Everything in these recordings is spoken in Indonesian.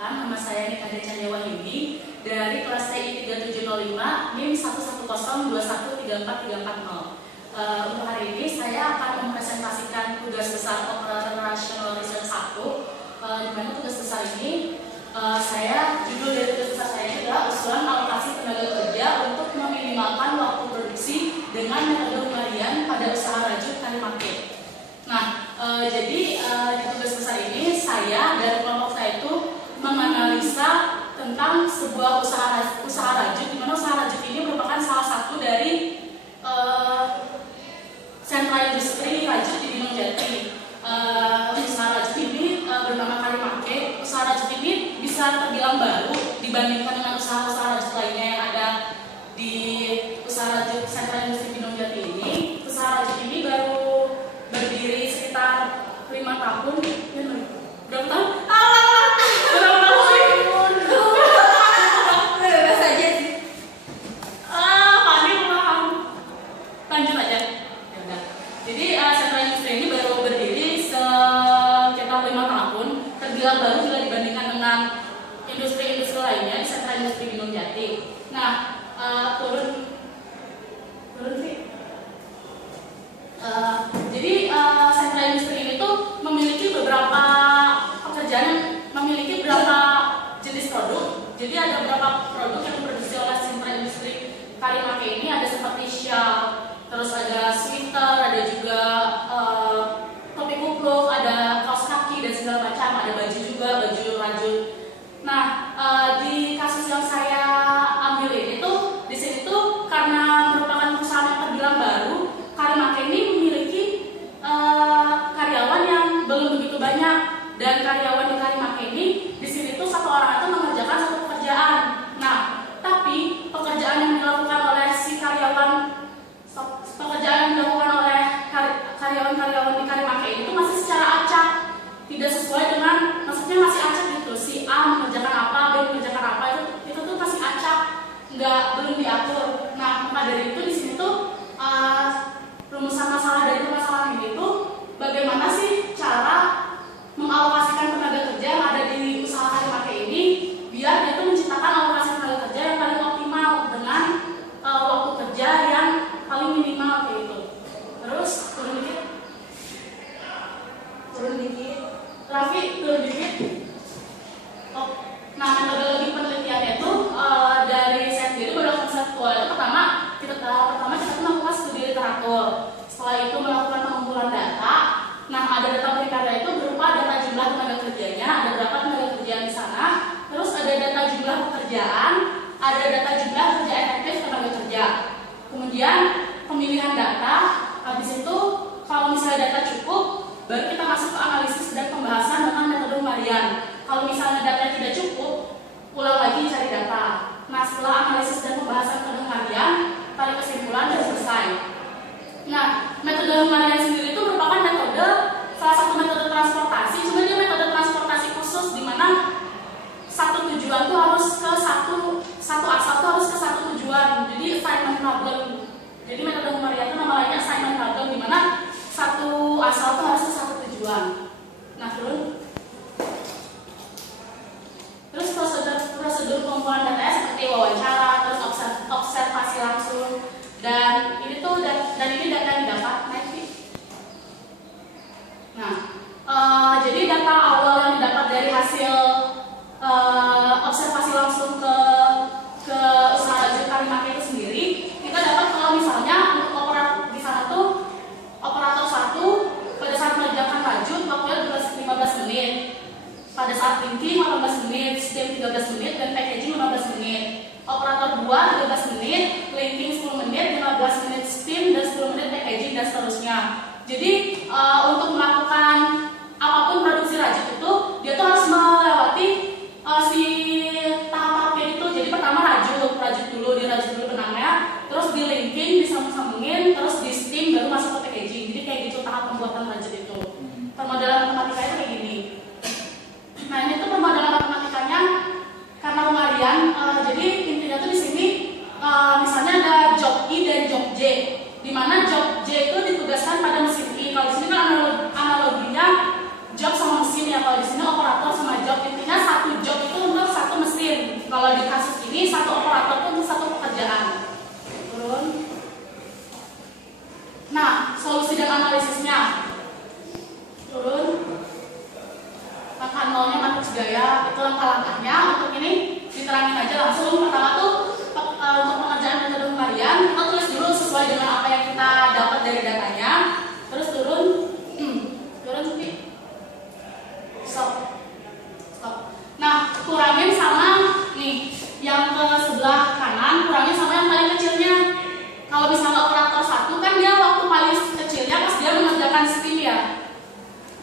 Perkenalkan, nama saya Nika Decandewa Hindi dari kelas TI 3705 NIM 11021343440. Untuk hari ini saya akan mempresentasikan tugas besar Operational Research 1. Di mana tugas besar ini judul dari tugas besar saya adalah usulan alokasi tenaga kerja untuk meminimalkan waktu produksi dengan metode harian pada usaha rajut Kalimake. Nah, jadi di tugas besar ini saya dari kelompok saya itu menganalisa tentang sebuah usaha rajut, di mana usaha rajut ini merupakan salah satu dari sentra industri rajut di Gunung Jati. Usaha rajut ini bernama Kalimake. Usaha rajut ini bisa terbilang baru dibandingkan dengan usaha-usaha rajut lainnya yang ada di usaha rajut sentra industri Gunung Jati ini. Usaha rajut ini baru berdiri sekitar 5 tahun. Berapa tahun? Baru juga dibandingkan dengan industri-industri lainnya di sentra industri Gunung Jati. Nah, turun sih. Jadi sentra industri ini tuh memiliki beberapa pekerjaan, memiliki beberapa jenis produk. Jadi ada beberapa produk yang diproduksi oleh sentra industri Kalimake ini, ada seperti shawl, terus ada sweater, ada juga topi kupluk, ada kaos kaki dan segala macam, ada baju juga, baju rajut. Nah, di kasus yang saya ambil ini tuh, di sini tuh karena merupakan perusahaan yang terbilang baru, Kalimake ini memiliki karyawan yang belum begitu banyak, dan karyawan di Kalimake ini di sini tuh satu orang itu mengerjakan satu pekerjaan. Nah, tapi pekerjaan yang dilakukan oleh si karyawan karyawan di Kalimake ini tuh masih secara acak, tidak sesuai dengan, maksudnya masih acak gitu. Si A mengerjakan apa, B mengerjakan apa, itu tuh masih acak, belum diatur. Nah, maka dari itu di sini tuh rumusan masalah dari permasalahan ini tuh bagaimana sih cara mengalokasikan tenaga kerja yang ada di usaha Kalimake ini biar dia tuh menciptakan alokasi tenaga kerja yang paling optimal dengan waktu kerja yang paling minimal kayak gitu. Terus turun dikit, Raffi turun dikit. Nah, metodologi penelitiannya itu dari saya sendiri pada konseptual itu pertama kita melakukan studi literatur. Setelah itu melakukan pengumpulan data. Nah, ada data primernya itu berupa data jumlah tenaga kerjanya, ada berapa tenaga kerjaan di sana. Terus ada data jumlah pekerjaan, ada data jumlah kerja efektif tenaga kerja. Kemudian pemilihan data. Habis itu kalau misalnya data cukup, baru kita masuk ke analisis dan pembahasan dengan metode harian. Kalau misalnya data tidak cukup, ulang lagi cari data. Nah, setelah analisis dan pembahasan metode harian, tarik kesimpulan dan selesai. Nah, metode harian sendiri itu merupakan salah satu metode transportasi. Cuma dia metode transportasi khusus di mana satu tujuan tuh harus ke satu asal tuh harus ke satu tujuan. Jadi assignment problem. Jadi metode harian itu nama lainnya assignment problem, di mana satu asal tuh harus ke satu tujuan. Nah, terus prosedur pengumpulan data seperti wawancara, terus observasi langsung, dan ini data yang didapat nanti. Nah, jadi data awal yang didapat dari hasil observasi langsung ke usaha rajut Kalimake itu sendiri, kita dapat kalau misalnya untuk operator di sana tuh operator 1 pada saat mengerjakan rajut waktunya 15 menit, pada saat linting 18 menit, steam 13 menit, dan packaging 15 menit. Operator 2 13 menit, linting 10 menit, 15 menit steam, dan 10 menit packaging, dan seterusnya. Jadi untuk melakukan apapun produksi rajut itu dia tuh harus melewati si tahap-tahap kayak gitu. Jadi pertama rajut dulu benangnya, terus di linking, disambung-sambungin, terus di steam, baru masuk ke packaging. Jadi kayak gitu tahap pembuatan rajut itu. Permodalan matematikanya kayak gini. Nah, ini tuh permodalan matematikanya karena harian. Jadi intinya tuh di sini misalnya ada job I dan job J, di mana job J itu ditugaskan pada mesin I. Kalau di sini kan analoginya job sama mesin ya. Kalau kasih gaya itu langkah-langkahnya. Untuk ini diterangin aja langsung. Pertama tuh untuk pengerjaan metode harian kita tulis dulu sesuai dengan apa yang kita dapat dari datanya. Terus turun stop. Nah, kurangin sama nih yang ke sebelah kanan, kurangin sama yang paling kecilnya. Kalau misalnya operator 1 kan dia waktu paling kecilnya pas dia mengerjakan steam ya.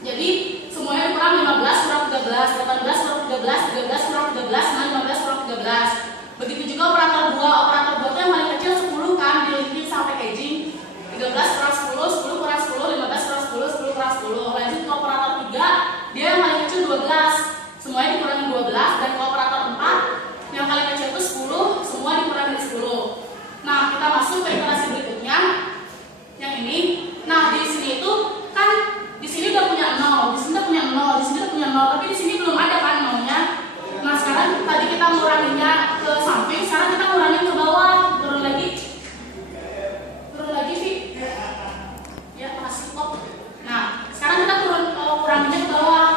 Jadi semuanya kurang 15 kurang 13, 18 kurang 13, 13 kurang 13, 15 kurang 13. Begitu juga operator 2. Operator 2 itu yang paling kecil 10 kan, dilinting sampai packaging. 13 kurang 10, 10 kurang 10, 15 kurang 10, 10 kurang 10. Lanjut ke operator 3, dia yang paling kecil 12. Semuanya dikurangi 12. Dan ke operator 4, yang paling kecil itu 10, semua dikurangi 10. Nah, kita masuk ke iterasi berikutnya. Yang ini. Nah, di sini itu kan di sini udah punya 0, di sini udah punya 0, di sini udah punya 0, tapi di sini belum ada kan 0-nya. Nah, sekarang tadi kita nguranginnya ke samping, sekarang kita ngurangin ke bawah. Turun lagi, Vi. Ya, makasih kok. Nah, sekarang kita kuranginnya ke bawah.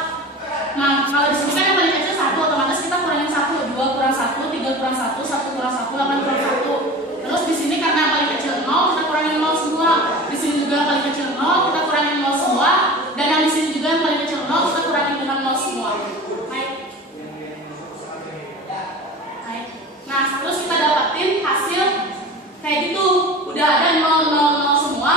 Nah, kalau di sini kan yang paling kecil 1, otomatis kita kurangin 1, 2 kurang 1, 3 kurang 1, 1 kurang 1, 8 kurang 1. Terus di sini karena yang paling kecil 0, kita kurangin 0 semua. Di sini juga yang paling kecil 0, kita kurangin 0 semua. Dan yang di sini juga yang paling kecil 0, kita kurangin dengan 0 semua. Baik. Nah, terus kita dapatin hasil kayak gitu. Udah ada 0, 0, 0 semua.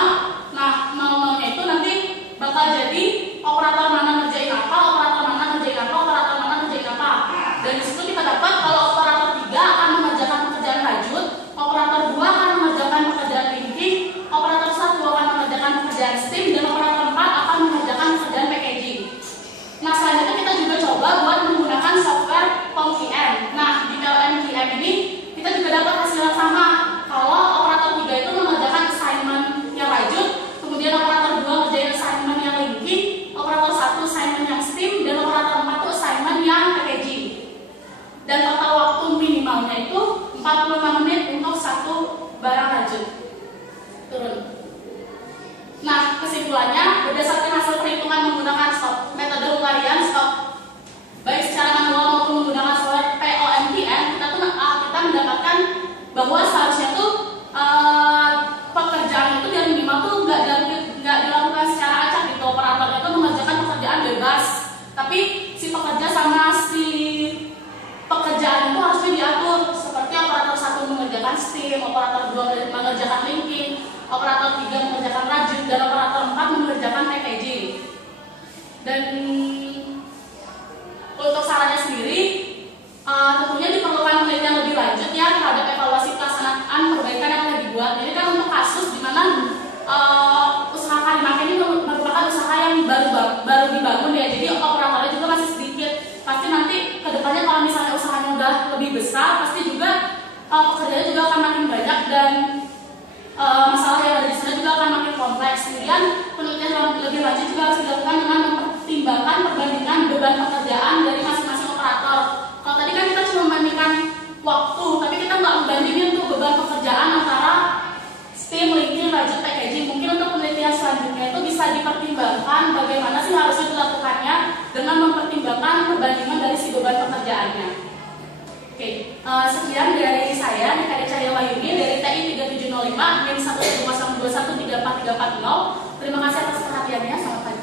Nah, 0-0-nya itu nanti bakal jadi operator mana ngerjain apa, operator mana ngerjain apa, operator mana ngerjain apa. Dan di situ kita dapat kalau operator 3 akan mengerjakan pekerjaan rajut, operator 2 akan mengerjakan pekerjaan linking, operator 1 akan mengerjakan pekerjaan steam, dan operator 4 akan mengerjakan pekerjaan packaging. Nah, selanjutnya kita juga coba buat menggunakan software POM-QM. Nah, di POM-QM ini kita juga dapat hasil yang sama. Kalau operator 3 itu mengerjakan assignment yang rajut, kemudian operator 2 ngerjain assignment yang linking, operator 1 assignment yang steam, dan operator 4 itu assignment yang packaging. Dan total waktu minimalnya itu 45 menit untuk satu barang rajut. Turun. Nah, kesimpulannya berdasarkan hasil perhitungan menggunakan metode hungarian stop, baik secara manual maupun menggunakan software POM-QM, kita mendapatkan bahwa seharusnya tuh pekerjaan itu yang minimal tuh nggak dilakukan secara acak gitu. Operator itu mengerjakan pekerjaan bebas, tapi si pekerja sama si pekerjaan itu harusnya diatur. Seperti operator 1 mengerjakan steam, operator 2 mengerjakan linking, operator 3 mengerjakan rajut, dan operator 4 mengerjakan packaging. Dan untuk sarannya sendiri, tentunya diperlukan penelitian lebih lanjut ya terhadap evaluasi pelaksanaan perbaikan yang telah dibuat. Jadi kan untuk kasus di mana usaha Kalimak ini merupakan usaha yang baru dibangun ya, jadi operatornya juga masih sedikit. Pasti nanti kedepannya kalau misalnya usahanya udah lebih besar, pasti juga pekerjaannya juga akan makin banyak dan masalah yang ada di sana juga akan makin kompleks. Kemudian penelitian lebih lanjut juga harus dilakukan dengan mempertimbangkan perbandingan beban pekerjaan dari masing-masing operator. Kalau tadi kan kita cuma membandingkan waktu, tapi kita nggak membandingin tuh beban pekerjaan antara steam, linking, rajut, packaging. Mungkin untuk penelitian selanjutnya itu bisa dipertimbangkan bagaimana sih harusnya dilakukannya dengan mempertimbangkan perbandingan dari si beban pekerjaannya. Oke, sekian dari saya, Nikade Cahya Wayuni dari TI 3705 NIM 11021343440. Terima kasih atas perhatiannya. Selamat pagi.